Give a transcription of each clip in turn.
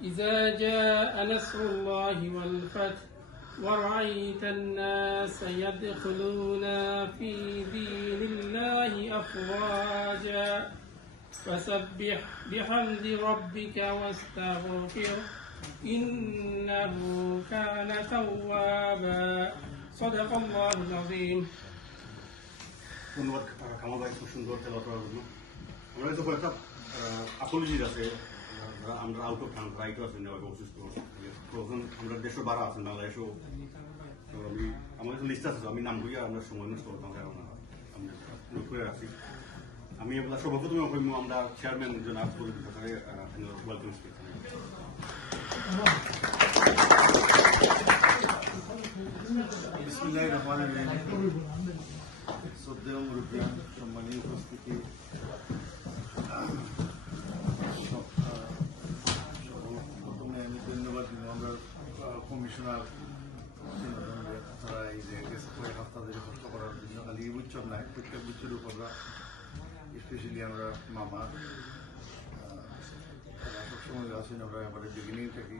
إذا جاء نصر الله والفتح ورأيت الناس يدخلون في دين الله أفواجا فسبح بحمد ربك واستغفره إنه كان توابا صدق الله العظيم. ধন্যবাদ কামাল ভাই, খুব সুন্দর তেলাওয়াত করার জন্য। আমরা হয়তো কয়েকটা আপোলজির আছে, আমরা আউট অফ টাউন রাইটও আছেন অসুস্থ, তখন আমরা দেশও বাড়া আছেন বাংলাদেশও। তো আমি আমাদের লিস্ট আছে, আমি নাম করিয়া আমরা সময় নষ্ট করতাম, আমি নোট করে রাখছি। আমি এগুলা সর্বপ্রথমে আমরা চেয়ারম্যান জনাব ওয়েলকাম স্পিচ। বিসমিল্লাহির রহমানির রহিম। শ্রদ্ধেয় মুরব্বিয়ান, সম্মানীয় উপস্থিতি, প্রথমে আমি ধন্যবাদ দিব আমরা কমিশনার তারা এই যে কয়েক হপ্তাহ ধরে কষ্ট করার জন্য। খালি এই বছর নাই, প্রত্যেক বছরের উপর স্পেশালি আমরা মামা তারা সবসময় আসেন, আমরা এবারে বিগিনিং থাকি।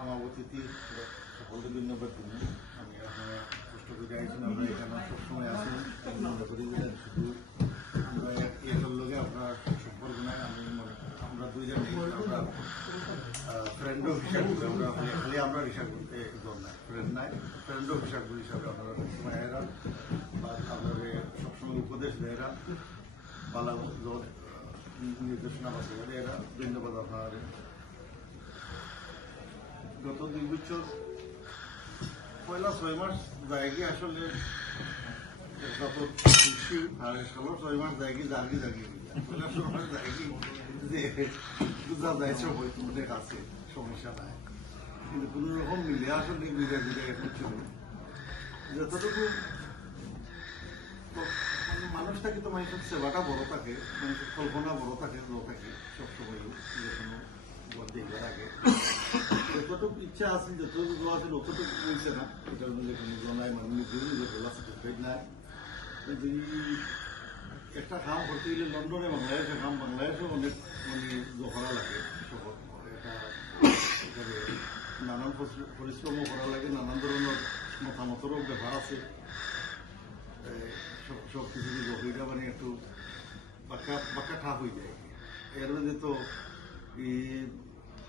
আমার অতিথি সকলকে ধন্যবাদ দিন। আমি আপনারা কষ্ট করে আইছেন, আমরা এখানে সবসময় আসেন, মনে করি যে শুধু আমরা এর লগে আপনার সম্পর্ক নাই। আমরা দুইজন আমরা ফ্রেন্ড অফ হিসাব করি, আমরা খালি আমরা হিসাব করতে দর নাই, ফ্রেন্ড নাই, ফ্রেন্ড অফ হিসাব করি হিসাবে আপনারা সবসময় এরা বা আপনাদের সবসময় উপদেশ দেয়রা পালা নির্দেশনা পাচ্ছে এরা। ধন্যবাদ আপনাদের। গত 2 বছর পয়লা 6 মাস জায়গি আসলে কৃষি আর 6 মাস জায়গি জাগি পয়লা 6 মাস জায়গি যে বুঝা যায় সব হয়তো অনেক আছে, সমস্যা নাই, কিন্তু কোন রকম মিলে আসলে বুঝা এখন চলে যতটুকু মানুষ থাকে। তো মানুষের সেবাটা বড় থাকে, মানুষের কল্পনা বড় থাকে, বড় থাকে সবসময় যে কোনো দেখার আগে যতটুকু ইচ্ছা আছে, যতটুকু আছে অতটুকু বলছে না, এটার মধ্যে কোনো জনায় মানুষ নাই। যদি একটা কাম করতে গেলে লন্ডনে বাংলাদেশে কাম, বাংলাদেশেও অনেক মানে করা লাগে, এটা নানান পরিশ্রমও করা লাগে, নানান ধরনের মতামতেরও ব্যাপার আছে। সব কিছু বইটা মানে একটু বাঁকা ঠাপ হয়ে যায়। এর মধ্যে তো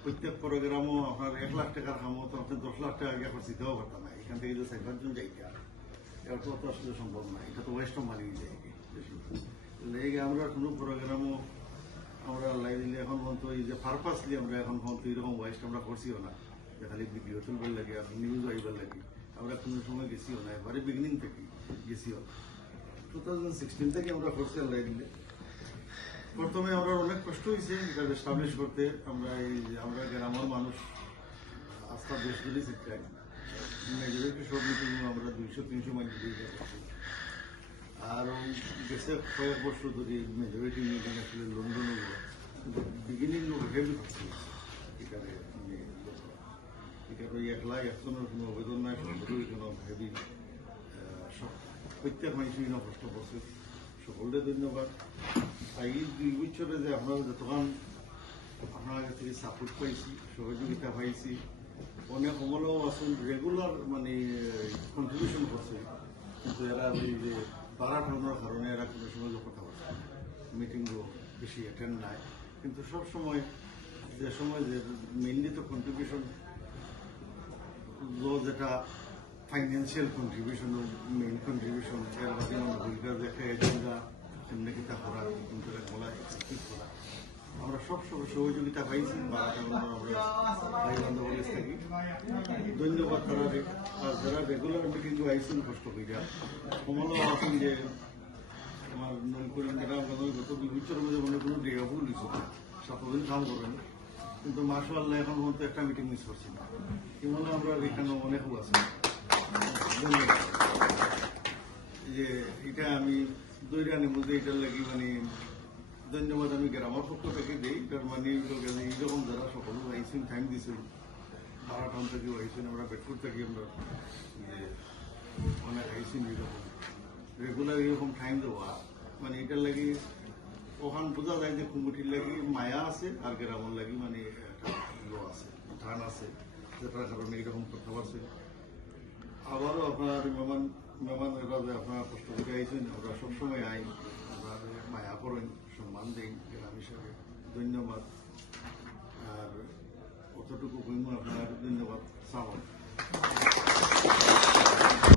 প্রত্যেক প্রোগ্রামও আপনার 1 লাখ টাকার কামও তো আপনি 10 লাখ টাকা আগে খরচ দিতেও পারতাম না। এখান থেকে যে 4-5 জন যাইতা এটা তো আসলে সম্ভব না, এটা তো ওয়েস্ট মারি যায়। আমরা কোনো প্রোগ্রামও আমরা লাই দিলে এখন পর্যন্ত এই যে পারপাসলি আমরা এখন পর্যন্ত এরকম ওয়েস্ট আমরা করছিও না, যে খালি ভিডিও তুলবার লাগে আর নিউজ আইবার লাগে। আমরা কোনো সময় গেছিও না, এবারে বিগিনিং থেকে গেছিও। 2016 থেকে আমরা করছি লাই দিলে। প্রথমে আমরা অনেক কষ্ট হয়েছে এটা এস্টাবলিশ করতে। আমরা গ্রামের মানুষ আস্থা বেশ দিলে শিক্ষায় মেজরিটি সব মিটিং আমরা 200-300 মাইল দিয়ে করছি। আর বেশি কয়েক বছর ধরে মেজরিটি মিটিং আসলে লন্ডনে কিন্তু বিগিনিং হেভি করছি এখানে। এখানে একলা একজনের কোনো আবেদন নাই, সবগুলো এখানে হেভি প্রত্যেক মানুষই কষ্ট করছে। সকলকে ধন্যবাদ। এই 2 বছরে যে আমরা যতক্ষণ আপনার কাছ থেকে সাপোর্ট পাইছি, সহযোগিতা পাইছি, অনেক আমলেও আসুন রেগুলার মানে কন্ট্রিবিউশন করছে, কিন্তু এরা এই যে বাড়া ঠান্ডার কারণে এরা কোনো সময় কথা বলছে, মিটিংও বেশি অ্যাটেন্ড নাই। কিন্তু সব সময় যে সময় যে মেইনলি তো কন্ট্রিবিউশন যেটা ফাইন্যান্সিয়াল কন্ট্রিবিউশন, মেইন কন্ট্রিবিউশন এর মাধ্যমে ভূমিকা দেখে এজেন্ডা এমনি কিতা করা, বলা এক্সিকিউট করা, আমরা সব সময় সহযোগিতা পাইছি। আমরা ভাই বান্ধব থাকি। ধন্যবাদ তারা। আর যারা রেগুলার মিটিং আইসেন কষ্ট করিয়া কমলও আছেন যে আমার নলকুড়ি গত 2 বছরের মধ্যে মনে কোনো ডে অফও লিখছে না, 7 দিন কাম করেন, কিন্তু মাশাআল্লাহ এখন পর্যন্ত একটা মিটিং মিস করছি না। এমন আমরা এখানে অনেকও আছে। যে এটা আমি দৈরানি মধ্যে এটার লাগি মানে ধন্যবাদ আমি গ্রামের পক্ষ থেকে দিই। তার মানে এইরকম যারা সকল আইসেন টাইম দিয়েছেন, বারাটাউন থেকেও আইসেন, আমরা বেডফোর্ড থেকে আমরা অনেক আইসেন, এরকম রেগুলার এরকম টাইম দেওয়া মানে এটার লাগি ওখান বোঝা যায় যে কুমুটির লাগি মায়া আছে আর গ্রামের লাগি মানে একটা আছে ধান আছে যেটার কারণে এরকম করতে পারছে। আবারও আপনার মেহমানেরা যে আপনারা কষ্ট করে আইছেন ওরা সবসময় আই আপনার মায়া করেন সম্মান দেন গ্রাম হিসাবে ধন্যবাদ। আর অতটুকু আপনার ধন্যবাদ চাওয়ান।